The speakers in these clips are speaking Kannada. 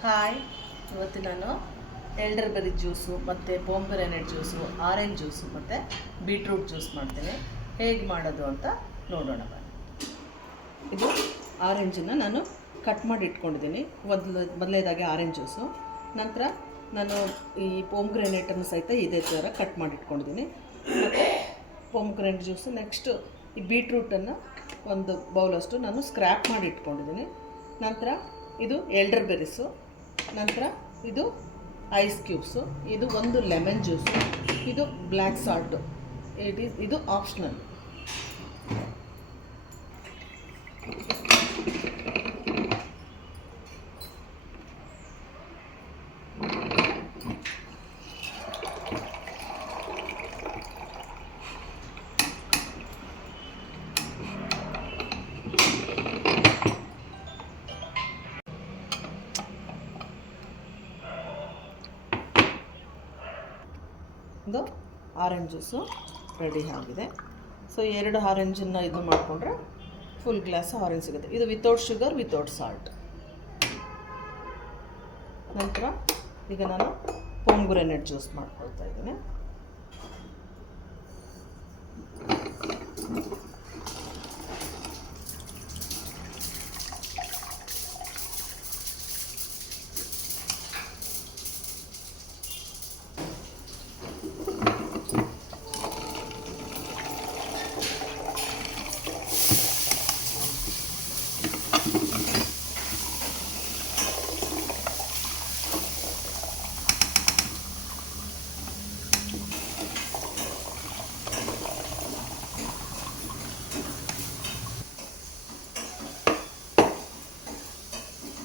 ಹಾಯ್, ಇವತ್ತು ನಾನು ಎಲ್ಡರ್ಬೆರಿ ಜ್ಯೂಸು ಮತ್ತು ಪೊಂಗ್ರೆನೇಟ್ ಜ್ಯೂಸು, ಆರೆಂಜ್ ಜ್ಯೂಸು ಮತ್ತು ಬೀಟ್ರೂಟ್ ಜ್ಯೂಸ್ ಮಾಡ್ತೀನಿ. ಹೇಗೆ ಮಾಡೋದು ಅಂತ ನೋಡೋಣ ಬನ್ನಿ. ಇದು ಆರೆಂಜನ್ನು ನಾನು ಕಟ್ ಮಾಡಿ ಇಟ್ಕೊಂಡಿದ್ದೀನಿ. ಮೊದಲನೇದಾಗಿ ಆರೆಂಜ್ ಜ್ಯೂಸು, ನಂತರ ನಾನು ಈ ಪೊಂಗ್ರೆನೇಟನ್ನು ಸಹಿತ ಇದೇ ಥರ ಕಟ್ ಮಾಡಿ ಇಟ್ಕೊಂಡಿದ್ದೀನಿ. ಮತ್ತು ಪೊಂಗ್ರೆನೇಟ್ ಜ್ಯೂಸು, ನೆಕ್ಸ್ಟು ಈ ಬೀಟ್ರೂಟನ್ನು ಒಂದು ಬೌಲಷ್ಟು ನಾನು ಸ್ಕ್ರ್ಯಾಪ್ ಮಾಡಿ ಇಟ್ಕೊಂಡಿದ್ದೀನಿ. ನಂತರ ಇದು ಎಲ್ಡರ್ಬೆರಿಸು, ನಂತರ ಇದು ಐಸ್ ಕ್ಯೂಬ್ಸು, ಇದು ಒಂದು ಲೆಮನ್ ಜ್ಯೂಸು, ಇದು ಬ್ಲ್ಯಾಕ್ ಸಾಲ್ಟು, ಇದು ಆಪ್ಷನಲ್. ಇದು ಆರೆಂಜ್ ಜ್ಯೂಸು ರೆಡಿ ಆಗಿದೆ. ಸೊ 2 ಆರೆಂಜನ್ನು ಇದು ಮಾಡಿಕೊಂಡ್ರೆ ಫುಲ್ ಗ್ಲಾಸ್ ಆರೆಂಜ್ ಸಿಗುತ್ತೆ. ಇದು ವಿತೌಟ್ ಶುಗರ್, ವಿತೌಟ್ ಸಾಲ್ಟ್. ನಂತರ ಈಗ ನಾನು ಪೊಂಗ್ರೆನೇಟ್ ಜ್ಯೂಸ್ ಮಾಡ್ಕೊಳ್ತಾ ಇದ್ದೀನಿ.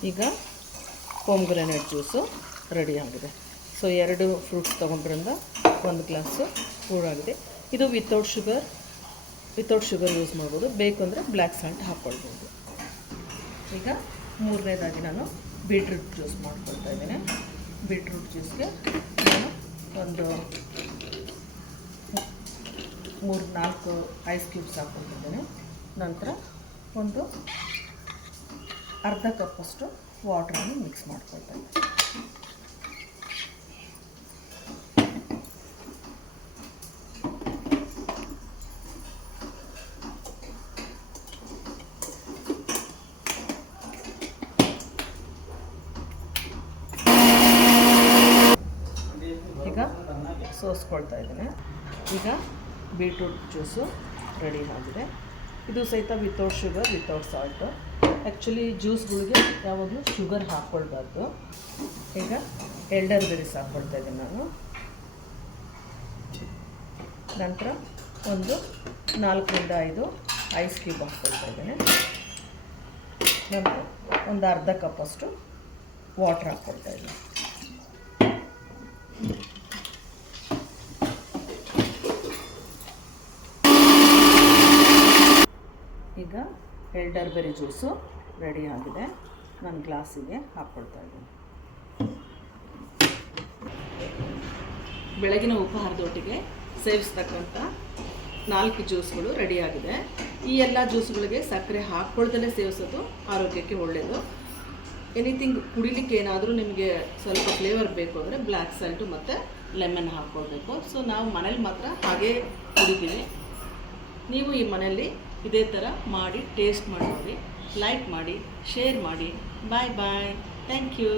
ಈಗ ಪೊಂಗ್ರೆನೇಟ್ ಜ್ಯೂಸು ರೆಡಿ ಆಗಿದೆ. ಸೊ 2 ಫ್ರೂಟ್ಸ್ ತೊಗೊಂಡ್ರಿಂದ 1 ಗ್ಲಾಸು ಆಗಿದೆ. ಇದು ವಿತೌಟ್ ಶುಗರ್ ಯೂಸ್ ಮಾಡ್ಬೋದು, ಬೇಕು ಅಂದರೆ ಬ್ಲ್ಯಾಕ್ ಸಾಲ್ಟ್ ಹಾಕ್ಕೊಳ್ಬೋದು. ಈಗ ಮೂರನೇದಾಗಿ ನಾನು ಬೀಟ್ರೂಟ್ ಜ್ಯೂಸ್ ಮಾಡ್ಕೊಳ್ತಾ ಇದ್ದೀನಿ. ಬೀಟ್ರೂಟ್ ಜ್ಯೂಸ್ಗೆ ನಾನು ಒಂದು 3-4 ಐಸ್ ಕ್ಯೂಬ್ಸ್ ಹಾಕ್ಕೊಳ್ತಿದ್ದೀನಿ. ನಂತರ ಒಂದು ಅರ್ಧ ಕಪ್ಪಷ್ಟು ವಾಟ್ರನ್ನು ಮಿಕ್ಸ್ ಮಾಡ್ಕೊಳ್ತಾ ಇದ್ದೀನಿ. ಈಗ ಸೋಸ್ಕೊಳ್ತಾ ಇದ್ದೀನಿ. ಈಗ ಬೀಟ್ರೂಟ್ ಜ್ಯೂಸು ರೆಡಿ ಆಗಿದೆ. ಇದು ಸಹಿತ without sugar, without salt. Actually ಜ್ಯೂಸ್ಗಳಿಗೆ ಯಾವಾಗಲೂ ಶುಗರ್ ಹಾಕ್ಕೊಳ್ಬಾರ್ದು. ಈಗ ಎಲ್ಡರ್ಬೆರಿಸ್ ಹಾಕ್ಕೊಳ್ತಾ ಇದ್ದೀನಿ ನಾನು. ನಂತರ ಒಂದು 4-5 ಐಸ್ ಕ್ಯೂಬ್ ಹಾಕ್ಕೊಳ್ತಾ ಇದ್ದೀನಿ. ನಂತರ ಒಂದು ಅರ್ಧ ಕಪ್ಪಷ್ಟು ವಾಟ್ರ್ ಹಾಕ್ಕೊಳ್ತಾ ಇದ್ದೀನಿ. ಈಗ ಎಲ್ಡರ್ಬೆರಿ ಜ್ಯೂಸು ರೆಡಿ ಆಗಿದೆ. ನಾನು ಗ್ಲಾಸಿಗೆ ಹಾಕ್ಕೊಳ್ತಾ ಇದ್ದೀನಿ. ಬೆಳಗಿನ ಉಪಹಾರದೊಟ್ಟಿಗೆ ಸೇವಿಸ್ತಕ್ಕಂಥ 4 ಜ್ಯೂಸ್ಗಳು ರೆಡಿಯಾಗಿದೆ. ಈ ಎಲ್ಲ ಜ್ಯೂಸ್ಗಳಿಗೆ ಸಕ್ಕರೆ ಹಾಕ್ಕೊಳ್ದಲೇ ಸೇವಿಸೋದು ಆರೋಗ್ಯಕ್ಕೆ ಒಳ್ಳೆಯದು. ಎನಿಥಿಂಗ್ ಕುಡಿಲಿಕ್ಕೆ ಏನಾದರೂ ನಿಮಗೆ ಸ್ವಲ್ಪ ಫ್ಲೇವರ್ ಬೇಕು ಅಂದರೆ ಬ್ಲ್ಯಾಕ್ ಸಾಲ್ಟು ಮತ್ತು ಲೆಮನ್ ಹಾಕ್ಕೊಳ್ಬೇಕು. ಸೊ ನಾವು ಮನೇಲಿ ಮಾತ್ರ ಹಾಗೇ ಕುಡಿತೀವಿ. ನೀವು ಈ ಮನೆಯಲ್ಲಿ ಇದೇ ಥರ ಮಾಡಿ ಟೇಸ್ಟ್ ಮಾಡಿ ನೋಡಿ. ಲೈಕ್ ಮಾಡಿ, ಶೇರ್ ಮಾಡಿ. Bye bye. Thank you.